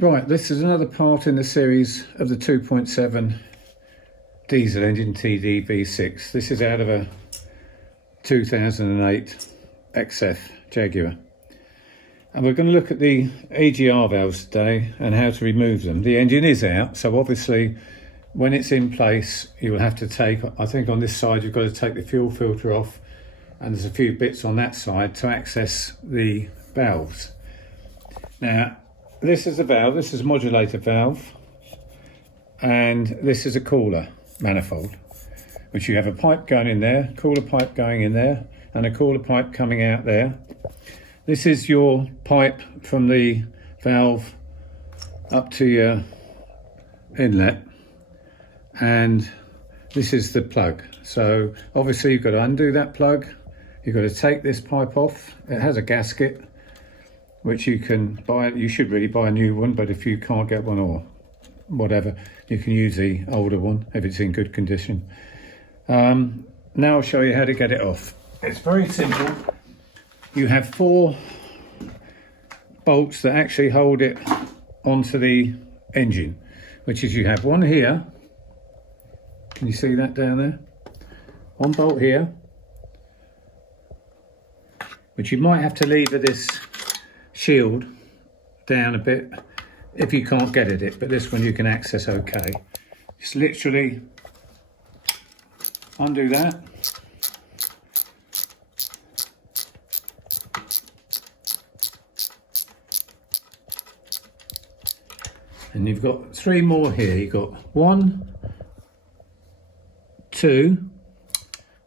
Right, this is another part in the series of the 2.7 diesel engine TD V6. This is out of a 2008 XF Jaguar. And we're going to look at the EGR valves today and how to remove them. The engine is out, so obviously when it's in place you will have to take, I think on this side you've got to take the fuel filter off, and there's a few bits on that side to access the valves. Now this is a valve, this is a modulator valve, and this is a cooler manifold, which you have a pipe going in there, cooler pipe going in there, and a cooler pipe coming out there. This is your pipe from the valve up to your inlet, and this is the plug. So obviously you've got to undo that plug, you've got to take this pipe off. It has a gasket which you can buy. You should really buy a new one, but if you can't get one or whatever, you can use the older one if it's in good condition. Now I'll show you how to get it off. It's very simple. You have 4 bolts that actually hold it onto the engine, which is, you have one here. Can you see that down there? One bolt here, which you might have to lever this shield down a bit if you can't get at it, but this one you can access okay. Just literally undo that. And you've got 3 more here. You've got 1, 2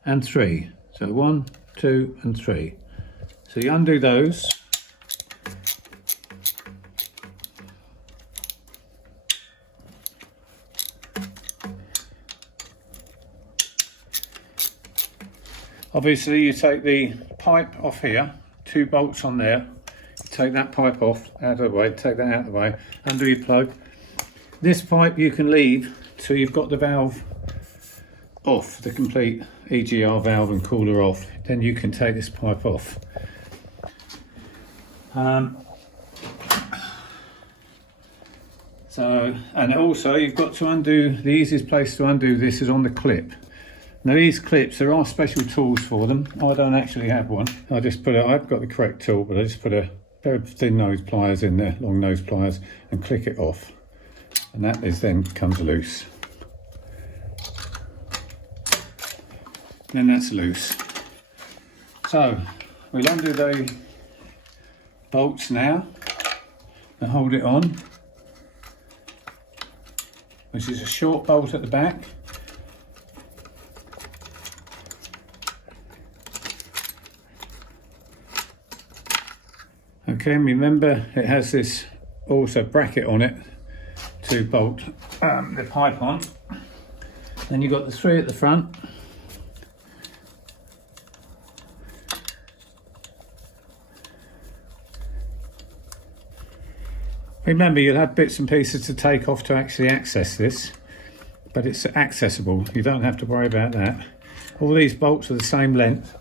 and 3. So 1, 2 and 3. So you undo those. Obviously you take the pipe off here, 2 bolts on there, you take that pipe off, out of the way, take that out of the way, undo your plug. This pipe you can leave till you've got the valve off, the complete EGR valve and cooler off, then you can take this pipe off. And also you've got to undo, the easiest place to undo this is on the clip. Now these clips, there are special tools for them. I don't actually have one. I've got the correct tool, but I just put a pair of thin nose pliers in there, long nose pliers, and click it off. And that is then comes loose. Then that's loose. So we'll undo the bolts now and hold it on, which is a short bolt at the back. Okay, and remember it has this also bracket on it to bolt the pipe on. Then you've got the 3 at the front. Remember, you'll have bits and pieces to take off to actually access this, but it's accessible. You don't have to worry about that. All these bolts are the same length.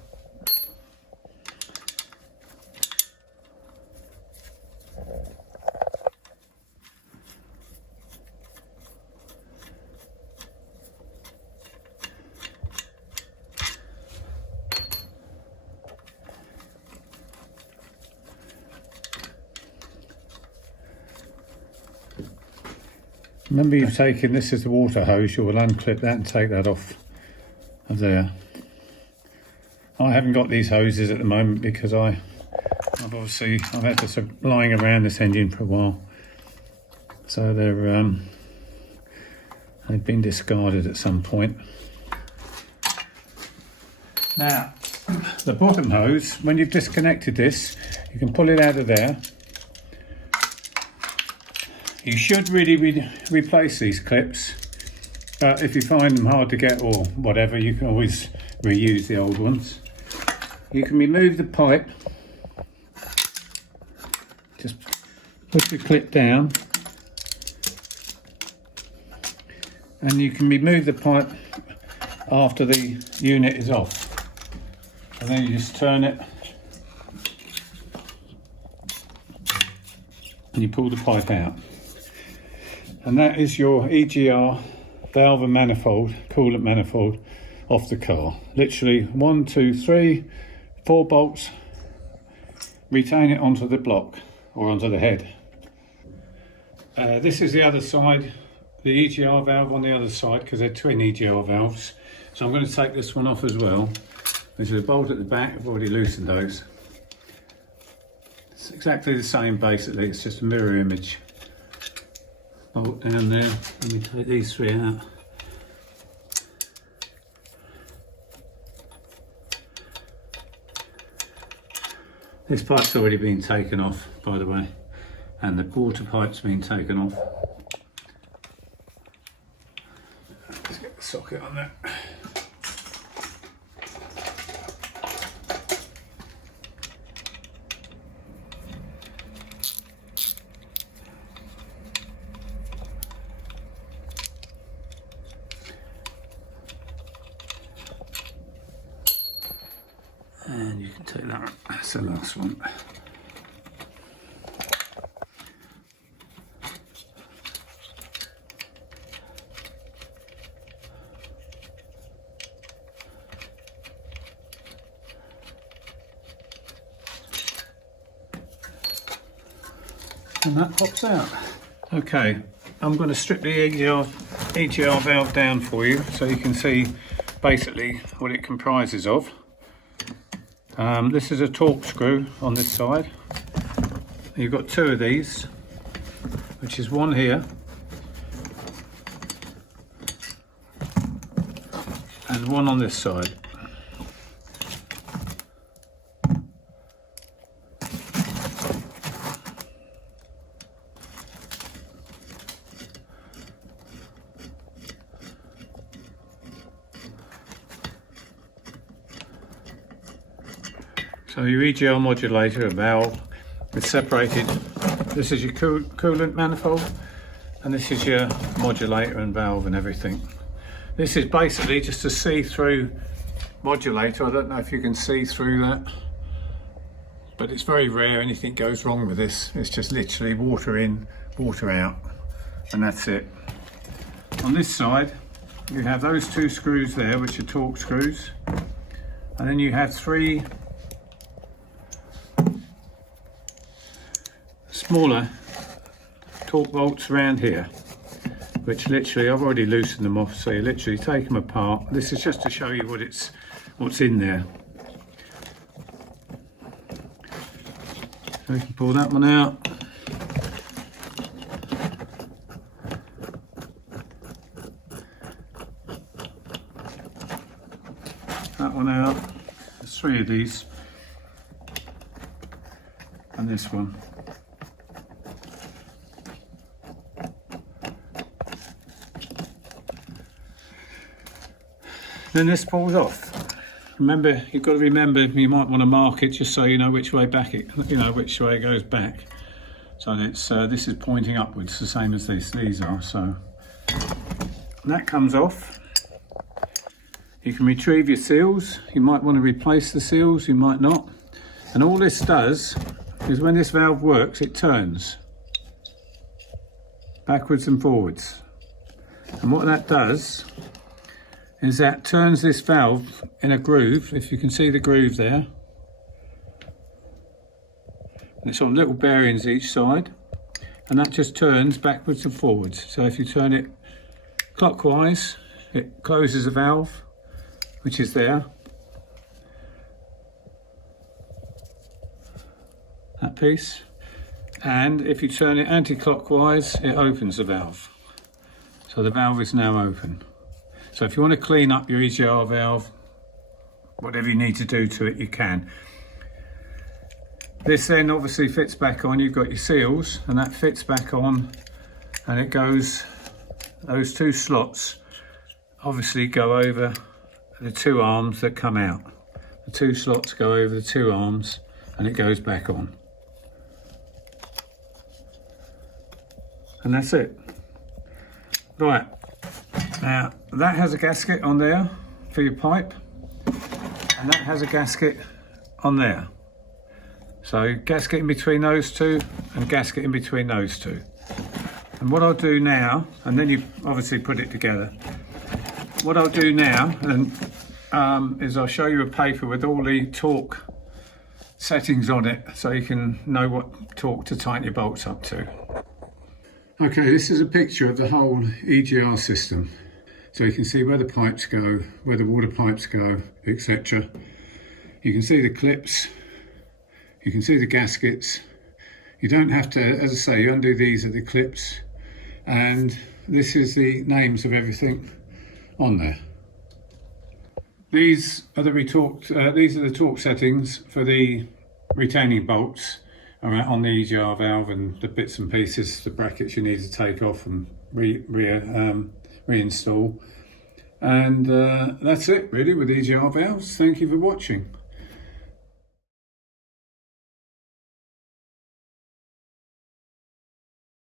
Remember, you've taken, this is the water hose, you will unclip that and take that off of there. I haven't got these hoses at the moment because I've had this lying around this engine for a while. So they've been discarded at some point. Now, the bottom hose, when you've disconnected this, you can pull it out of there. You should really replace these clips, but if you find them hard to get or whatever, you can always reuse the old ones. You can remove the pipe, just push the clip down, and you can remove the pipe after the unit is off. And then you just turn it and you pull the pipe out. And that is your EGR valve and manifold, coolant manifold off the car. Literally 1, 2, 3, 4 bolts, retain it onto the block or onto the head. This is the other side, the EGR valve on the other side, because they're twin EGR valves. So I'm going to take this one off as well. There's a bolt at the back, I've already loosened those. It's exactly the same basically, it's just a mirror image. Bolt down there, let me take these 3 out. This pipe's already been taken off, by the way, and the water pipe's been taken off. Let's get the socket on there. And you can take that one, that's the last one. And that pops out. Okay, I'm going to strip the EGR valve down for you so you can see basically what it comprises of. This is a torque screw on this side. You've got 2 of these, which is one here and one on this side. So your EGR modulator, a valve, is separated. This is your coolant manifold, and this is your modulator and valve and everything. This is basically just a see-through modulator. I don't know if you can see through that, but it's very rare anything goes wrong with this. It's just literally water in, water out, and that's it. On this side, you have those 2 screws there, which are torque screws, and then you have 3 smaller torque bolts around here, which literally I've already loosened them off, so you literally take them apart. This is just to show you what's in there. So we can pull that one out. That one out. There's 3 of these, and this one. Then this pulls off. Remember, you've got to remember, you might want to mark it just so you know which way which way it goes back. So it's this is pointing upwards, the same as these are. So that comes off. You can retrieve your seals. You might want to replace the seals, you might not. And all this does is when this valve works, it turns backwards and forwards. And what that does is that turns this valve in a groove, if you can see the groove there. And it's on little bearings each side, and that just turns backwards and forwards. So if you turn it clockwise, it closes the valve, which is there. That piece. And if you turn it anti-clockwise, it opens the valve. So the valve is now open. So if you want to clean up your EGR valve, whatever you need to do to it, you can. This then obviously fits back on. You've got your seals, and that fits back on, and it goes, those 2 slots obviously go over the 2 arms that come out. The 2 slots go over the 2 arms, and it goes back on. And that's it. Right. Now, that has a gasket on there for your pipe, and that has a gasket on there. So gasket in between those 2 and gasket in between those 2. And what I'll do now, and then you obviously put it together. What I'll do now is I'll show you a paper with all the torque settings on it, so you can know what torque to tighten your bolts up to. Okay, this is a picture of the whole EGR system. So you can see where the pipes go, where the water pipes go, etc. You can see the clips, you can see the gaskets. You don't have to, as I say, you undo these at the clips, and this is the names of everything on there. These are the torque settings for the retaining bolts on the EGR valve, and the bits and pieces, the brackets you need to take off and reinstall. And that's it really with EGR valves. Thank you for watching.